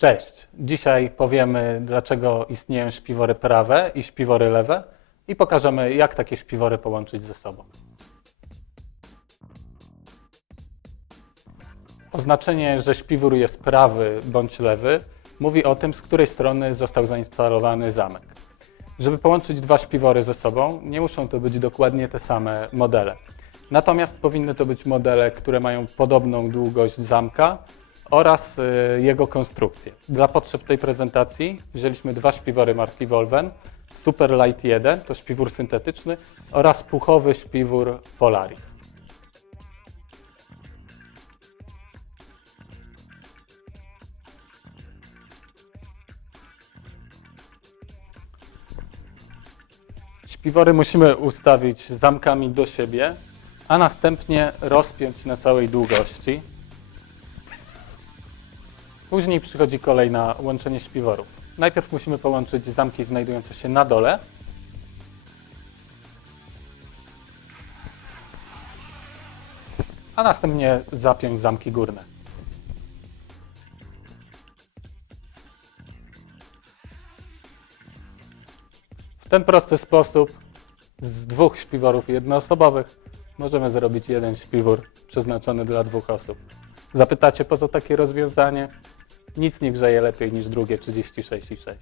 Cześć. Dzisiaj powiemy, dlaczego istnieją śpiwory prawe i śpiwory lewe i pokażemy, jak takie śpiwory połączyć ze sobą. Oznaczenie, że śpiwór jest prawy bądź lewy, mówi o tym, z której strony został zainstalowany zamek. Żeby połączyć dwa śpiwory ze sobą, nie muszą to być dokładnie te same modele. Natomiast powinny to być modele, które mają podobną długość zamka oraz y, jego konstrukcję. Dla potrzeb tej prezentacji wzięliśmy dwa śpiwory marki Volven, Super Light 1, to śpiwór syntetyczny, oraz puchowy śpiwór Polaris. Śpiwory musimy ustawić zamkami do siebie, a następnie rozpiąć na całej długości. Później przychodzi kolej na łączenie śpiworów. Najpierw musimy połączyć zamki znajdujące się na dole. A następnie zapiąć zamki górne. W ten prosty sposób z dwóch śpiworów jednoosobowych możemy zrobić jeden śpiwór przeznaczony dla dwóch osób. Zapytacie po co takie rozwiązanie? Nic nie grzeje lepiej niż drugie 36,6.